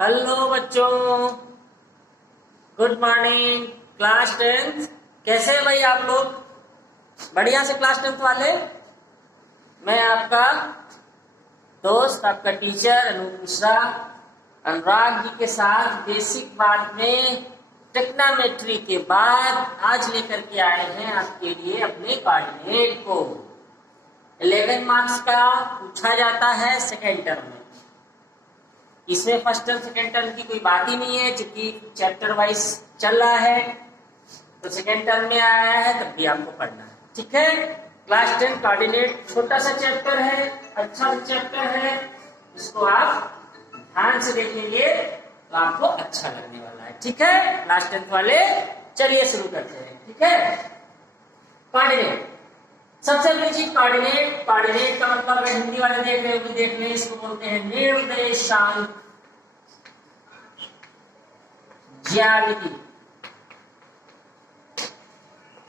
Hello बच्चों, good morning. Class 10 कैसे हैं भाई आप लोग? बढ़िया से क्लास 10 वाले। मैं आपका दोस्त, आपका टीचर अनूप मिश्रा अनुराग जी के साथ बेसिक बात में ट्रिग्नोमेट्री के बाद आज लेकर के आए हैं आपके लिए अपने कोऑर्डिनेट को। 11 मार्क्स का पूछा जाता है सेकेंड टर्म में। इसमें फर्स्ट टर्म सेकेंड टर्म की कोई बात ही नहीं है, क्योंकि चैप्टर वाइज चल रहा है। तो सेकेंड टर्म में आया है तब भी आपको पढ़ना है, ठीक है। क्लास 10 कोऑर्डिनेट छोटा सा चैप्टर है, अच्छा सा चैप्टर है। इसको आप ध्यान से देखेंगे तो आपको अच्छा लगने वाला है, ठीक है। क्लास 10 वाले चलिए शुरू करते हैं, ठीक है। कोऑर्डिनेट, सबसे पहली चीज कोऑर्डिनेट। कोऑर्डिनेट का मतलब अगर हिंदी वाले देख रहे हो तो देख लें, इसको बोलते हैं निर्देशांक ज्यामिति,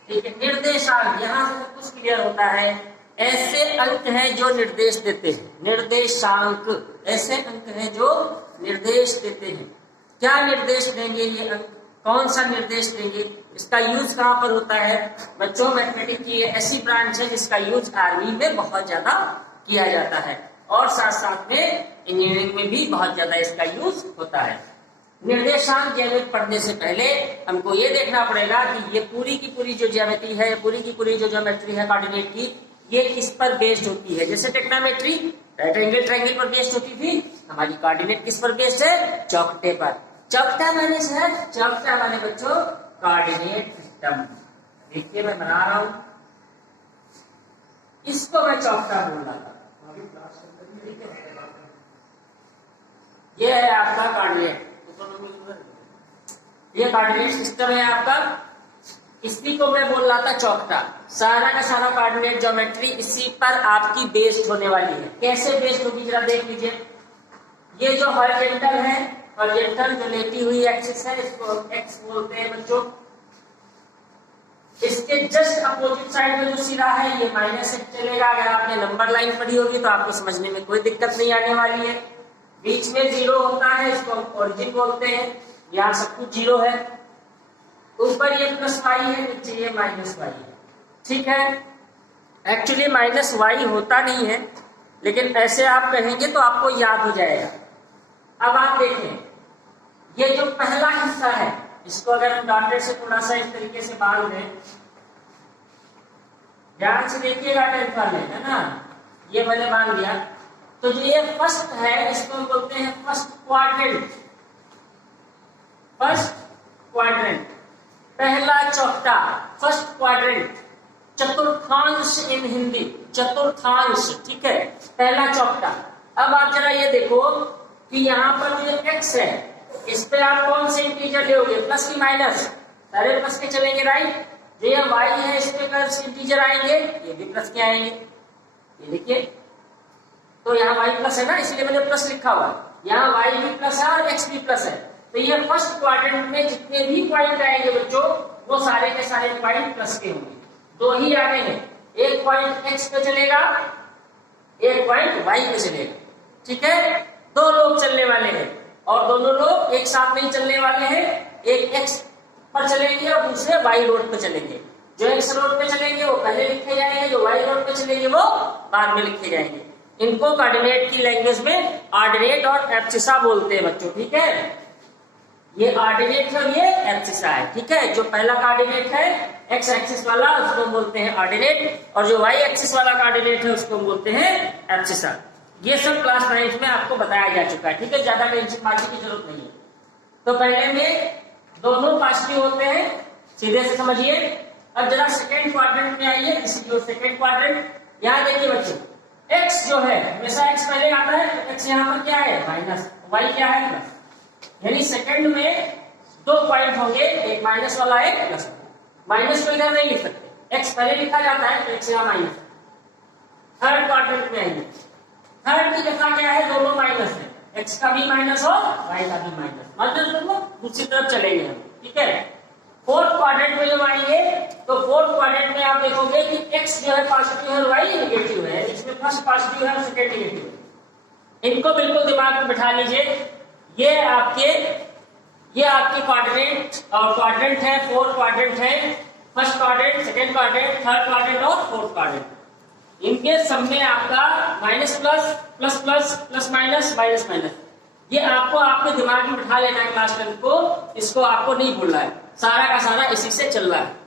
ठीक है। निर्देशांक, यहां से सब कुछ क्लियर होता है। ऐसे अंक हैं जो निर्देश देते हैं, निर्देशांक। ऐसे अंक हैं जो निर्देश देते हैं। क्या निर्देश देंगे ये अंक? कौन सा निर्देश देंगे? इसका यूज कहां पर होता है बच्चों? मैथमेटिक्स की ऐसी ब्रांच है जिसका यूज आर्मी में बहुत ज्यादा किया जाता है, और साथ साथ में इंजीनियरिंग में भी बहुत ज्यादा इसका यूज होता है। निर्देशांक ज्यामिति पढ़ने से पहले हमको ये देखना पड़ेगा कि ये पूरी की पूरी जो ज्यामिति है, पूरी की पूरी जो ज्योमेट्री है कोऑर्डिनेट की, ये किस पर बेस्ड होती है। जैसे ट्रिग्नोमेट्री राइट एंगल ट्रायंगल पर बेस्ड होती थी, हमारी कोऑर्डिनेट किस पर बेस्ड है? चौकटे पर। चौकटा माने सर, चौकटा माने बच्चों कोऑर्डिनेट सिस्टम। देखिए मैं बना रहा हूं, इसको मैं चौकटा बोल रहा था। ये है आपका कोऑर्डिनेट, ये कोऑर्डिनेट सिस्टम है आपका। इसी को मैं बोल रहा था चौकटा। सारा का सारा कोऑर्डिनेट ज्योमेट्री इसी पर आपकी बेस्ड होने वाली है। कैसे बेस्ड होगी जरा देख लीजिए। ये जो हॉरिजॉन्टल है, हॉरिजॉन्टल जो लेटी हुई एक्सिस है, इसको एक्स बोलते हैं बच्चों। इसके जस्ट अपोजिट साइड में जो सिरा है ये माइनस एक्स चलेगा। अगर आपने नंबर लाइन पढ़ी होगी तो आपको समझने में कोई दिक्कत नहीं आने वाली है। बीच में जीरो होता है, इसको हम ओरिजिन बोलते हैं। यहाँ सब कुछ जीरो है, ऊपर ये प्लस वाई है, नीचे ये माइनस वाई है, ठीक है। एक्चुअली माइनस वाई होता नहीं है, लेकिन ऐसे आप कहेंगे तो आपको याद हो जाएगा। अब आप देखें, ये जो पहला हिस्सा है, इसको अगर हम डॉटेड से थोड़ा सा इस तरीके से बांध दें, ध्यान से देखिएगा 10th वाले, है ना। ये मैंने बांध दिया, तो जो ये फर्स्ट है इसको हम बोलते हैं फर्स्ट क्वाड्रेंट। फर्स्ट क्वाड्रेंट, पहला चौकटा, फर्स्ट क्वाड्रेंट। चतुर्थांश इन हिंदी, चतुर्थांश, ठीक है, पहला चौकटा। अब आप जरा ये देखो कि यहाँ पर जो एक्स है, इस पे आप कौन से इंटीजर लोगे, प्लस की माइनस? सारे प्लस के चलेंगे राइट। जो ये वाई है, इस पे कौन से इंटीजर आएंगे? ये भी प्लस के आएंगे। ये देखिए, तो यहाँ वाई प्लस है ना, इसलिए मैंने प्लस लिखा हुआ। यहाँ वाई भी प्लस है और एक्स भी प्लस है। तो ये फर्स्ट क्वाड्रेंट में जितने भी पॉइंट आएंगे बच्चों, वो सारे के सारे पॉइंट प्लस के होंगे। दो ही आने हैं, एक पॉइंट एक्स पे चलेगा, एक पॉइंट वाई पे चलेगा, ठीक है। दो लोग चलने वाले हैं, और दोनों लोग एक साथ नहीं चलने वाले हैं। एक एक्स पर चलेंगे और दूसरे वाई रोड पे चलेंगे। जो एक्स रोड पे चलेंगे वो पहले लिखे जाएंगे, जो वाई रोड पे चलेंगे वो बाद में लिखे जाएंगे। इनको कोऑर्डिनेट की लैंग्वेज में ऑर्डिनेट और एब्सिसा बोलते हैं बच्चों, ठीक है। ये ऑर्डिनेट है और ये एब्सिसा है, ठीक है। जो पहला कोऑर्डिनेट है एक्स एक्सिस वाला, उसको हम बोलते हैं ऑर्डिनेट, और जो वाई एक्सिस वाला कोऑर्डिनेट है उसको हम बोलते हैं एब्सिसा। ये सब क्लास 9 में आपको बताया जा चुका है, ठीक है। ज्यादा टेंशन बाजी की जरूरत नहीं है। तो पहले में दोनों पॉजिटिव होते हैं, सीधे से समझिए। अब जरा सेकेंड क्वाड्रेंट में आइए, इसी सेकेंड क्वाड्रेंट। यहाँ देखिए बच्चों, एक्स जो है हमेशा एक्स पहले आता है, एक्स यहाँ पर क्या है माइनस, वाई क्या है प्लस। यानी सेकंड में दो पॉइंट होंगे, एक माइनस वाला है प्लस। माइनस को इधर नहीं लिख सकते, एक्स पहले लिखा जाता है, एक्स यहाँ माइनस। थर्ड क्वाड्रेंट में आएंगे, थर्ड की दफा क्या है, दोनों माइनस है, एक्स का भी माइनस और वाई का भी माइनस। मतलब दूसरी तरफ चलेंगे हम, ठीक है। फोर्थ क्वाड्रेंट में जब आएंगे तो फोर्थ क्वाड्रेंट में आप देखोगे कि x जो है पॉजिटिव है और y नेगेटिव है, इसमें फर्स्ट पॉजिटिव है और सेकंड नेगेटिव है। इनको बिल्कुल दिमाग में बिठा लीजिए। ये आपके क्वाड्रेंट और क्वाड्रेंट है, फोर्थ क्वाड्रेंट है, first quadrant, second quadrant, third quadrant और फोर्थ क्वाड्रेंट। इनके सब में आपका minus plus plus plus plus minus minus minus, ये आपको आपके दिमाग में बिठा लेना है क्लास 10 को, इसको आपको नहीं भूलना है, सारा का सारा इसी से चल रहा है।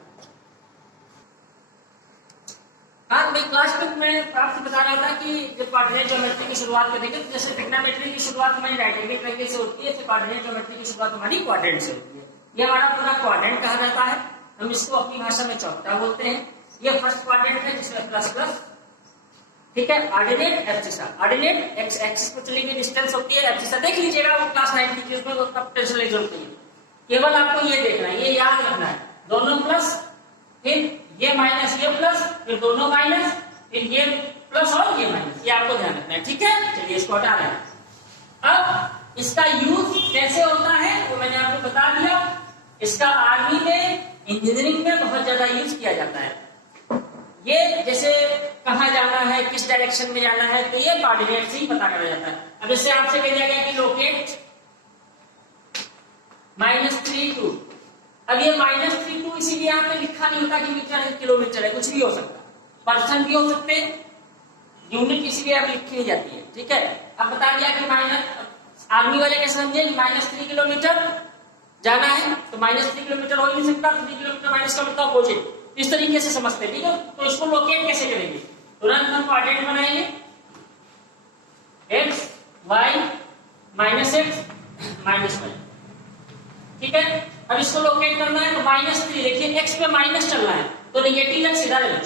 हाँ, मैं क्लास 10 में आपसे बता रहा था कि जब कोऑर्डिनेट ज्योमेट्री की शुरुआत करेंगे तो जैसे ट्रिग्नोमेट्री की शुरुआत हमारी राइट एंगल ट्रायंगल से होती है, कोऑर्डिनेट ज्योमेट्री की शुरुआत हमारी क्वाड्रेंट से होती है। ये हमारा पूरा क्वाड्रेंट कहा जाता है, हम इसको अपनी भाषा में चौथा बोलते हैं। ये फर्स्ट क्वाड्रेंट है जिसमें प्लस प्लस, ठीक है। Ordinate abscissa, ordinate x axis पर चली गई डिस्टेंस होती है, एब्सिसा देख लीजिएगा वो क्लास 9 की क्विज में, वो तब टेंशन नहीं जरूरत नहीं है, केवल आपको ये देखना है, ये याद रखना है, दोनों प्लस, फिर ये माइनस ये प्लस, फिर दोनों माइनस, फिर ये प्लस और ये माइनस, ये आपको ध्यान रखना है, ठीक है। चलिए इसको हटा रहे हैं। अब इसका यूज कैसे होता है वो मैंने आपको बता दिया। इसका आर्मी में, इंजीनियरिंग में बहुत ज्यादा यूज किया जाता है। ये जैसे कहाँ जाना है, किस डायरेक्शन में जाना है, तो ये कोऑर्डिनेट से ही पता करा जाता है। अब जैसे आपसे कह दिया गया कि लोकेट -3 2, अब ये -3 2 इसीलिए आपने लिखा नहीं होता कि मीटर है, किलोमीटर है, कुछ भी हो सकता है, पर्सन भी हो सकते हैं, यूनिट इसीलिए आप लिखी नहीं जाती है, ठीक है। अब बता दिया कि माइनस, आर्मी वाले कैसे समझे, -3 किलोमीटर जाना है तो -3 किलोमीटर हो ही नहीं सकता, 3 किलोमीटर माइनस का मतलब अपोजिट, इस तरीके से समझते हैं, ठीक है। तो इसको लोकेट कैसे करेंगे, तुरंत हम कोऑर्डिनेट बनाएंगे, x y -x -y, ठीक है। अब इसको लोकेट करना है तो -3, देखिए x पे माइनस चल रहा है तो नेगेटिव x इधर है,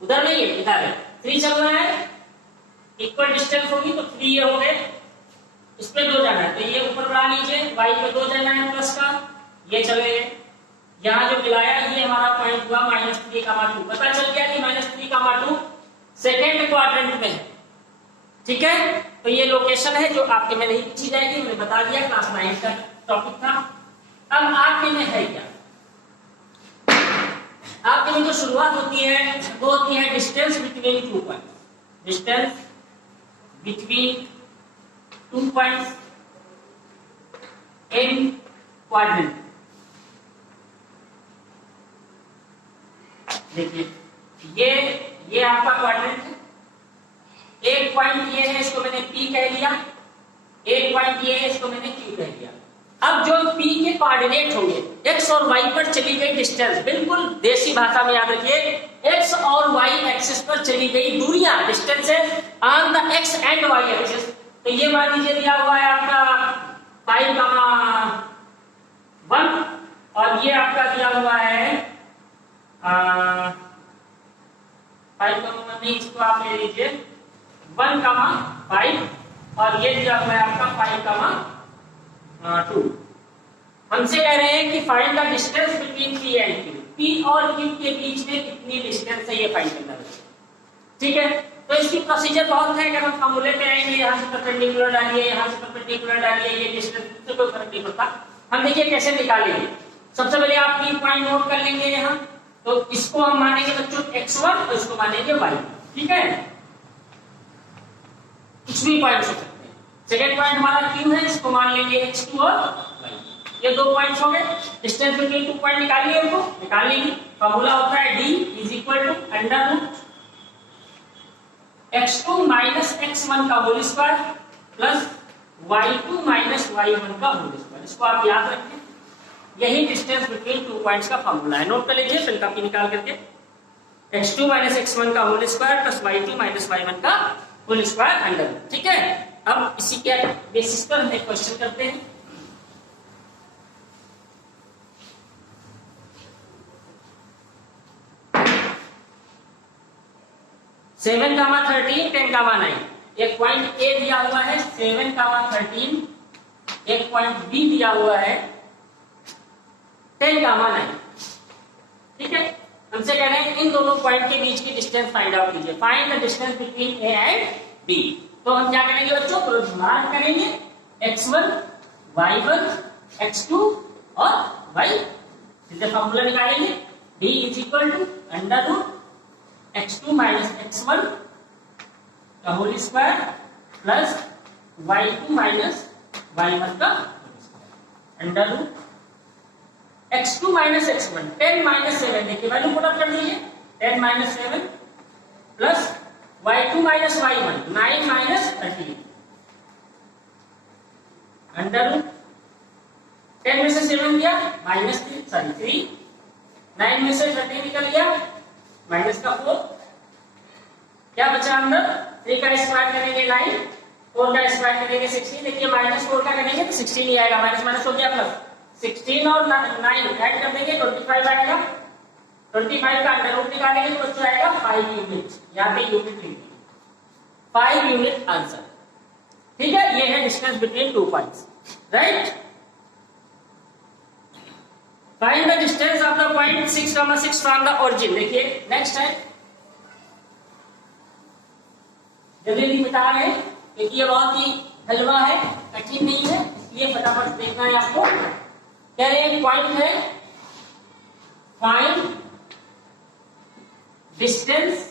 उधर नहीं है, इधर है, 3 चल रहा है, इक्वल डिस्टेंस होगी तो 3 ये हो गए, इस पे 2 जाना है तो ये ऊपर बढ़ा लीजिए, y पे 2 जाना है प्लस का, ये चले गए, यहाँ जो मिलाया ये हमारा पॉइंट हुआ -3, पता चल गया कि -3, सेकेंड क्वाड्रेंट में है, ठीक है। तो ये लोकेशन है जो आपके में नहीं पूछी जाएगी, मैंने बता दिया, क्लास 9 का टॉपिक था। अब आपके में है क्या, आपके में जो शुरुआत होती है वो होती है distance between 2 points, distance between 2 points in quadrant. देखिए ये आपका क्वाड्रेंट है, एक पॉइंट ये है, इसको मैंने P कह लिया, एक पॉइंट ये है, इसको मैंने Q कह दिया। अब जो P के कोऑर्डिनेट होंगे, x और y पर चली गई डिस्टेंस, बिल्कुल देसी भाषा में याद रखिए, x और y एक्सिस पर चली गई दूरियां, distances on the x and y axis. तो ये मान लीजिए दिया हुआ है आपका 5, 1 और ये आपका दिया हुआ है 5, नहीं, इसको आप ले लीजिए 1, 5 और ये दिया हुआ है आपका 5, 2। हमसे कह रहे हैं कि find the distance between P and Q, P और Q के बीच में कितनी डिस्टेंस है ये फाइंड करना है, ठीक है। तो इसकी प्रोसीजर बहुत है, अगर हम फार्मूले पे आएंगे, यहाँ से परपेंडिकुलर डालिए, यहाँ से परपेंडिकुलर डालिए, ये डिस्टेंस से कोई फर्क नहीं पड़ता। हम देखिए कैसे निकालेंगे। सबसे पहले आप 3 पॉइंट नोट कर लेंगे यहाँ, तो इसको हम मानेंगे बच्चों x1 और इसको मानेंगे y, ठीक है, कुछ भी पॉइंट हो सकते हैं। सेकेंड पॉइंट हमारा Q है, इसको मान लेंगे x2 और y, ये 2 पॉइंट्स हो गए। डिस्टेंस बिटवीन 2 पॉइंट निकालिए, उनको निकाल लेंगे। फॉर्मूला होता है d = x2 - x1 का whole square plus y2 - y1 का होल स्क्वायर। इसको आप याद रखें, यही डिस्टेंस बिटवीन 2 पॉइंट्स का फॉर्मूला है। नोट कर लीजिए पेन कॉपी निकाल करके, x2 - x1 का whole square plus y2 - y1 का होल स्क्वायर अंडर, ठीक है। अब इसी के बेसिस पर हम एक क्वेश्चन करते हैं। सेवन 13, 10, 9, एक पॉइंट ए दिया हुआ है 7, 13, एक पॉइंट बी दिया हुआ है 10, 9, ठीक है। हमसे कह रहे हैं इन दोनों पॉइंट के बीच की डिस्टेंस फाइंड आउट कीजिए, find the distance between A and B. तो हम क्या करेंगे बच्चों, प्रोडक्ट करेंगे x1, y1, x2 और y2, सीधे फॉर्मूला निकालेंगे, b is equal to under root x2 minus x1 का whole square plus y2 minus y1 का under root x2 minus x1 10 minus 7 देखिए वैल्यू पुट अप कर दीजिए 10 minus 7 plus y2 minus y1 9 minus 13 under root 10 में से 7 गया minus 3 9 में से 13 निकल गया माइनस का 4 क्या बचा अंदर 3 का स्क्वायर करेंगे 9 4 का स्क्वायर करेंगे 16 देखिए माइनस 4 का करेंगे तो 16 ही आएगा माइनस माइनस हो गया प्लस 16 और 9 ऐड कर देंगे 25 आएगा 25 का अंडर रूट निकालेंगे तो बच्चों आएगा 5 यूनिट यहाँ पे यूनिट लिख दीजिए 5 यूनिट आंसर ठीक है ये है distance between 2 points right find the distance of the point 6,6 from the origin देखिए नेक्स्ट है जल्दी बता रहे हैं क्योंकि ये बहुत ही हलवा है कठिन नहीं है इसलिए फटाफट देखना है आपको कह रहे हैं पॉइंट है find distance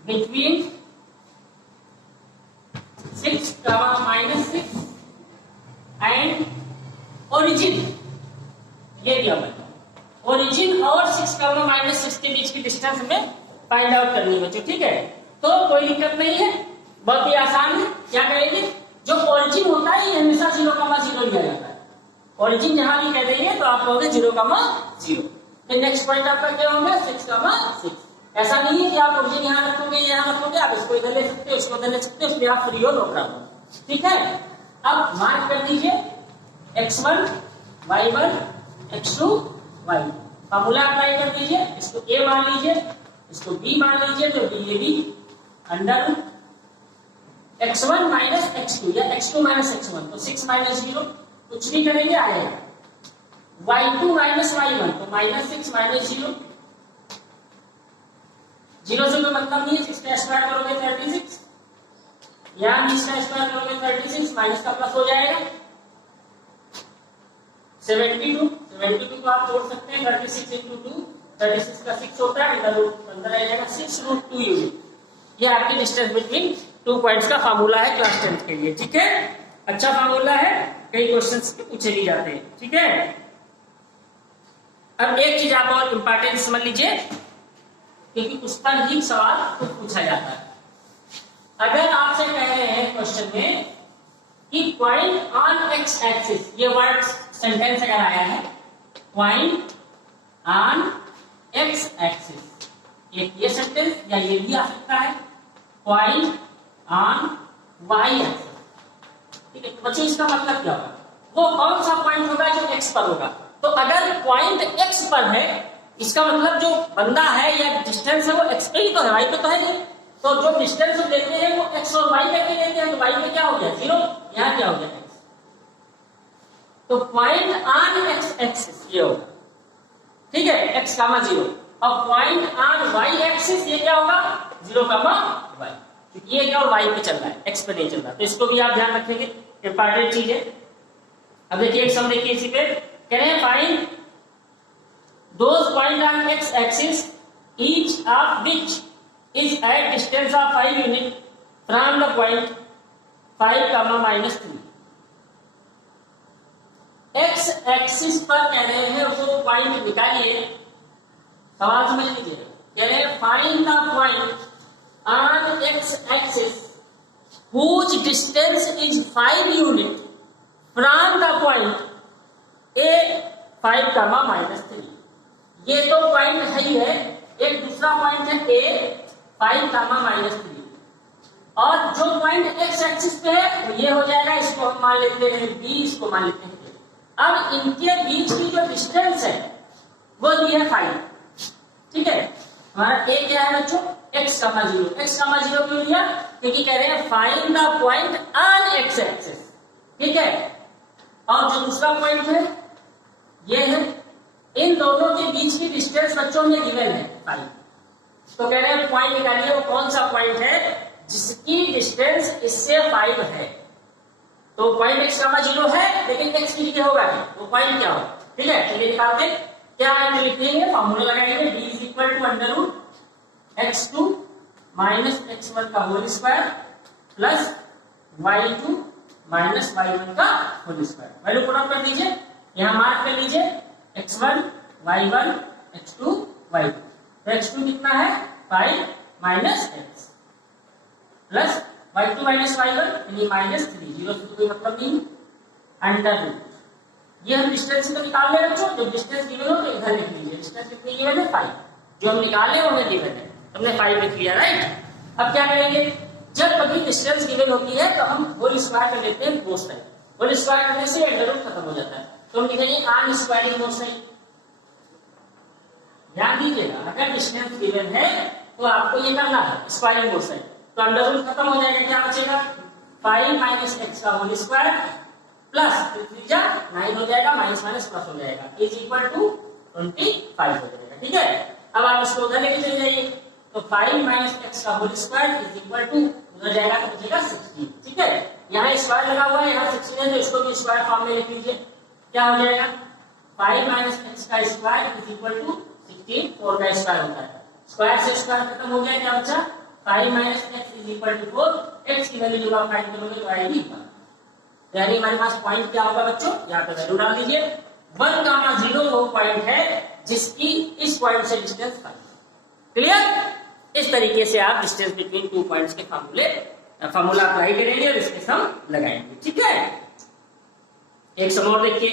between 6, -6 and origin ये दिया हुआ है ओरिजिन और 6, -6 के बीच की डिस्टेंस में फाइंड आउट करनी है बच्चों ठीक है तो कोई दिक्कत नहीं है बहुत ही आसान है क्या करेंगे जो ओरिजिन होता है ये हमेशा 0,0 लिया जाता है ओरिजिन जहां भी कह देंगे तो आप कहोगे 0,0 फिर नेक्स्ट पॉइंट आपका क्या होगा 6,6 ऐसा नहीं है कि आप ओरिजिन यहाँ रखोगे यहाँ रखोगे आप इसको इधर ले सकते हो इसको इधर ले सकते हो उसमें आप फ्री हो नो प्रॉब्लम ठीक है अब मार्क कर दीजिए x1 y1 x2 y formula apply कर दीजिए इसको a मान लीजिए इसको b मान लीजिए तो b a b under x1 minus x2 या x2 माइनस x1 तो 6 माइनस 0 कुछ भी करेंगे आएगा y2 माइनस y1 तो -6 माइनस 0 0 से कोई मतलब नहीं है 6 का स्क्वायर करोगे 36 यहाँ 20 का स्क्वायर करोगे 36 माइनस का प्लस हो जाएगा 72 को आप जोड़ सकते हैं 36 into 2 36 का 6 होता है अंदर आ जाएगा 6√2 यूनिट ये आपकी डिस्टेंस बिटवीन 2 पॉइंट्स का फार्मूला है क्लास 10th के लिए ठीक है अच्छा फार्मूला है कई क्वेश्चंस पूछे भी जाते हैं ठीक है अब एक चीज आप और इंपॉर्टेंट समझ लीजिए क्योंकि उस पर ही सवाल खुद पूछा जाता है अगर आपसे कह रहे हैं क्वेश्चन में कि पॉइंट ऑन एक्स एक्सिस ये वर्ड सेंटेंस अगर आया है पॉइंट ऑन एक्स एक्सिस एक ये सेंटेंस या ये भी आ सकता है पॉइंट ऑन वाई एक्सिस ठीक है बच्चों इसका मतलब क्या होगा वो कौन सा पॉइंट होगा जो एक्स पर होगा तो अगर पॉइंट एक्स पर है इसका मतलब जो बंदा है या डिस्टेंस है वो एक्स पे ही तो है वाई पे तो है नहीं तो जो डिस्टेंस वो लेते हैं वो एक्स और वाई करके लेते हैं तो वाई पे क्या हो गया 0 यहाँ क्या हो गया एक्स तो पॉइंट ऑन एक्स एक्सिस ये होगा ठीक है x, 0 और पॉइंट ऑन वाई एक्सिस ये क्या होगा 0, y ये क्या वाई पे चल रहा है एक्स पे नहीं चल रहा तो इसको भी आप ध्यान रखेंगे इंपॉर्टेंट चीज है अब देखिए एक सम देखिए इसी पे कह रहे हैं find those point on x axis each of which is at distance of 5 unit from the point 5, -3 x axis पर कह रहे हैं वो पॉइंट निकालिए सवाल समझ लीजिए कह रहे हैं find the point on x axis whose distance is 5 unit from the point a 5, -3 ये तो पॉइंट है ही है एक दूसरा पॉइंट है a 5, -3 और जो पॉइंट x एक्सिस पे है वो ये हो जाएगा इसको हम मान लेते हैं b इसको मान लेते हैं a अब इनके बीच की जो डिस्टेंस है वो दी है 5 ठीक है हमारा a क्या है बच्चों x, 0 क्यों लिया क्योंकि कह रहे हैं find the point on x axis ठीक है और जो दूसरा पॉइंट है ये है इन दोनों के बीच की डिस्टेंस बच्चों में गिवन है 5 तो कह रहे हैं पॉइंट निकालिए वो कौन सा पॉइंट है जिसकी डिस्टेंस इससे 5 है तो पॉइंट x, 0 है लेकिन x की जगह होगा वो पॉइंट क्या होगा ठीक है, चलिए निकालते हैं। क्या है लिखेंगे, फॉर्मूला लगाएंगे, d is equal to under root x2 minus x1 का whole square plus y2 minus y1 का होल स्क्वायर। वैल्यू पुट कर दीजिए, यहां मार्क कर लीजिए x1 y1 x2 y2। तो x2 कितना है 5 minus x plus y2 minus y1 यानी माइनस 3, जीरो से कोई मतलब नहीं, अंडर रूट ये हम डिस्टेंस तो निकाल ले बच्चों, जब डिस्टेंस गिवन हो तो इधर लिख लीजिए, डिस्टेंस कितनी गिवन है 5, जो हम निकाले उन्हें गिवन है, हमने 5 लिख लिया राइट। अब क्या करेंगे, जब कभी डिस्टेंस गिवन होती है तो हम होल स्क्वायर कर लेते हैं बोथ साइड, होल स्क्वायर करने से अंडर रूट खत्म हो जाता है, तो हम लिखेंगे आन स्क्वायरिंग बोथ साइड। ध्यान दीजिएगा, अगर डिस्टेंस गिवन है तो आपको ये करना है स्क्वायरिंग बोथ साइड, तो अंडर रूट खत्म हो जाएगा, क्या बचेगा 5 माइनस x का होल स्क्वायर प्लस 9 हो जाएगा, माइनस माइनस प्लस हो जाएगा, इज इक्वल टू 25 हो जाएगा। ठीक है, अब आप इसको उधर लेके चले जाइए, तो 5 माइनस x का whole square is equal to उधर जाएगा तो बचेगा 16। ठीक है, यहाँ स्क्वायर लगा हुआ है, यहाँ 16 है तो इसको भी स्क्वायर फॉर्म में लिख लीजिए, क्या हो जाएगा 5 माइनस x का स्क्वायर इज इक्वल टू 16, 4 का स्क्वायर होता है, स्क्वायर से स्क्वायर खत्म हो गया, क्या बचा 5 minus x is equal to 4, x की वैल्यू जब आप फाइंड करोगे तो आएगी, यानी हमारे पास पॉइंट क्या होगा बच्चों, यहाँ पे वैल्यू डाल दीजिए 1,0 वो पॉइंट है जिसकी इस पॉइंट से डिस्टेंस 5। क्लियर, इस तरीके से आप डिस्टेंस बिटवीन 2 पॉइंट्स के फार्मूला अप्लाई करेंगे और इसके सम लगाएंगे। ठीक है, एक सम और देखिए,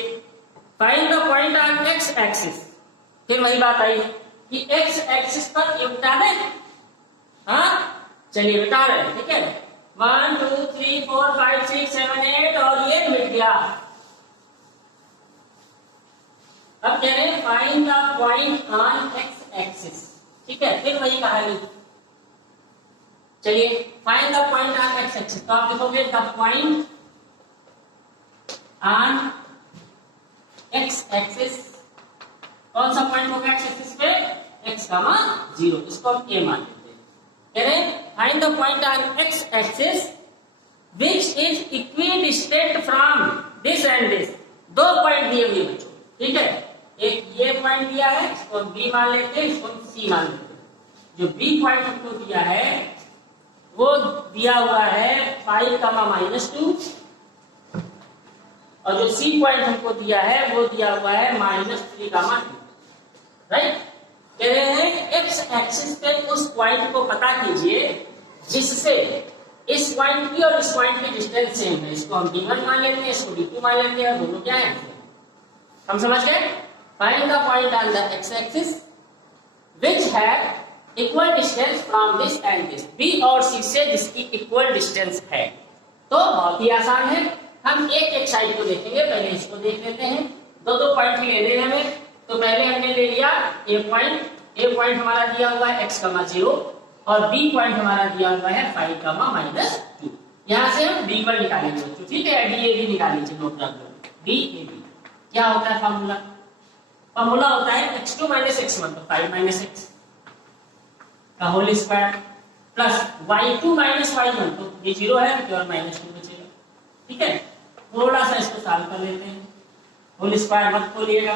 find the point on x axis, फिर वही बात आई कि x एक्सिस पर ये बता दें, हाँ चलिए बता रहे हैं। ठीक है, 1 2 3 4 5 6 7 8 और ये मिट गया। अब कह रहे हैं find the point on x axis. ठीक है, फिर वही कहानी, चलिए find the point on x axis, तो आप देखोगे the point on x axis, कौन सा पॉइंट होगा x एक्सिस पे, x, 0, इसको हम a मान लेते हैं। कह रहे हैं find the point on x axis which is equidistant from this and this, दो पॉइंट दिए हुए बच्चों। ठीक है, एक ये पॉइंट दिया है, इसको b मान लेते हैं, इसको c मान लेते हैं। जो b पॉइंट हमको दिया है वो दिया हुआ है 5, -2, और जो c पॉइंट हमको दिया है वो दिया हुआ है -3, 2। राइट, कह रहे हैं x एक्सिस पे उस पॉइंट को पता कीजिए जिससे इस पॉइंट की और इस पॉइंट की डिस्टेंस सेम है, इसको हम d1 मान लेते हैं, इसको d2 मान लेते हैं, और दोनों क्या है, हम समझ गए। Find the point on the x axis which have equal distance from this and this, b और c से जिसकी इक्वल डिस्टेंस है। तो बहुत ही आसान है, हम एक साइड को देखेंगे, पहले इसको देख लेते हैं, दो पॉइंट लेने हैं हमें। तो पहले हमने ले लिया ए पॉइंट हमारा दिया हुआ है x, 0, और b पॉइंट हमारा दिया हुआ है 5, -2। यहां से हम b पर निकालेंगे बच्चों। ठीक है, DAB निकाल लीजिए, नो प्रॉब्लम। DAB क्या होता है फॉर्मूला, फॉर्मूला होता है x2 - x1, तो 5 - x का whole square plus y2 - y1, तो ये 0 है तो -2 बचेगा। ठीक है, थोड़ा सा इसको सॉल्व कर लेते हैं, होल स्क्वायर मत खोलिएगा,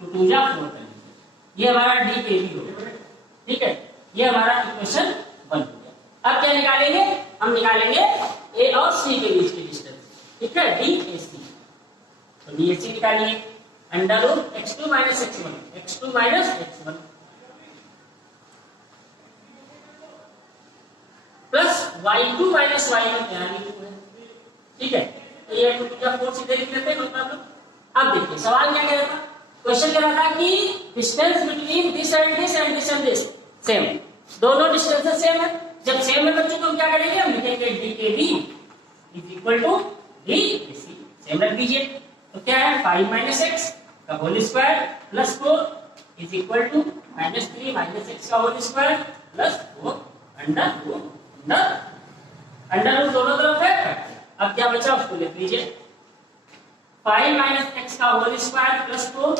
तो 2 जा 4 कर लीजिए, ये हमारा DAB हो गया। ठीक है, ये हमारा इक्वेशन 1 हो गया। अब क्या निकालेंगे, हम निकालेंगे a और c के बीच की डिस्टेंस। ठीक है, DAC, तो DAC निकालिए, under root x2 - x1, x2 - x1 plus y2 - y1 यानी 2 है। ठीक है, तो ये 2 या 4 सीधे लिख लेते हैं, नो प्रॉब्लम। अब देखिए सवाल क्या कह रहा था, क्वेश्चन कह रहा था कि distance between this and this and this and this same, दोनों डिस्टेंस सेम है। जब सेम है बच्चों तो हम क्या करेंगे, हम लिखेंगे DAB is equal to DAC, same रख दीजिए। तो क्या है 5 - x का whole square plus 4 is equal to -3 - x का whole square plus 4 under root दोनों तरफ है। अब क्या बचा उसको लिख लीजिए, 5 - x का whole square plus 4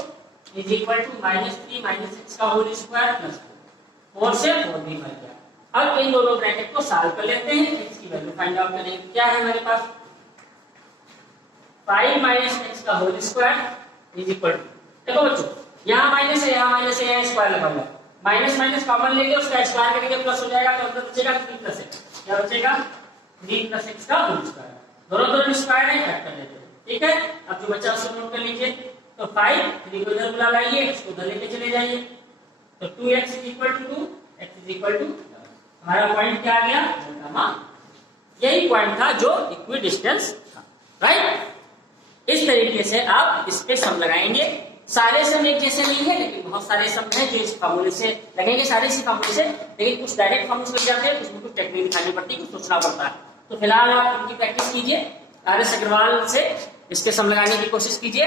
is equal to -3 - x का होल स्क्वायर प्लस 4 से 4 भी बन गया। अब इन दोनों ब्रैकेट को सॉल्व कर लेते हैं, x की वैल्यू फाइंड आउट करेंगे। क्या है हमारे पास 5 - x का whole square is equal to देखो बच्चों, यहाँ माइनस है, यहाँ माइनस है, यहाँ स्क्वायर लगा हुआ है, माइनस माइनस कॉमन लेंगे, उसका स्क्वायर करेंगे, प्लस हो जाएगा, तो अंदर बचेगा 3 प्लस एक्स। क्या बचेगा? 3 प्लस एक्स का होल स्क्वायर। दोनों स्क्वायर नहीं फैक्टर लेते, ठीक है। अब जो बचा उसको नोट कर लीजिए। तो 5, 3 को इधर बुला लाइए, इसको उधर लेके चले जाइए। तो 2x is equal to 2, x is equal to, हमारा पॉइंट क्या आ गया? गामा। यही पॉइंट था जो इक्विडिस्टेंस था, राइट। इस तरीके से आप इस पे सम लगाएंगे। सारे सम एक जैसे नहीं है, लेकिन बहुत सारे सम हैं जो इस फार्मूले से लगेंगे, सारे इसी फार्मूले से, लेकिन कुछ डायरेक्ट फार्मूले से लग जाते हैं, कुछ में कुछ टेक्निक दिखानी पड़ती है, कुछ सोचना पड़ता है। तो फिलहाल आप उनकी प्रैक्टिस कीजिए, आर.एस. अग्रवाल से इसके सम लगाने की कोशिश कीजिए,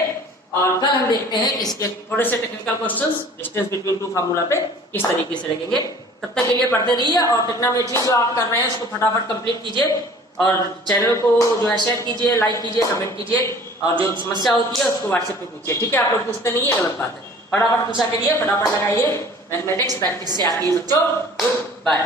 और कल हम देखते हैं इसके थोड़े से technical questions distance between two formula पे किस तरीके से लगेंगे। तब तक के लिए पढ़ते रहिए, और ट्रिग्नोमेट्री जो आप कर रहे हैं उसको फटाफट कंप्लीट कीजिए, और चैनल को जो है शेयर कीजिए, लाइक कीजिए, कमेंट कीजिए, और जो समस्या होती है उसको व्हाट्सएप पे पूछिए, ठीक है। आप लोग पूछते नहीं है, गलत बात है। फटाफट पूछा करिए, फटाफट लगाइए। मैथमेटिक्स प्रैक्टिस से आती है बच्चों। Good bye.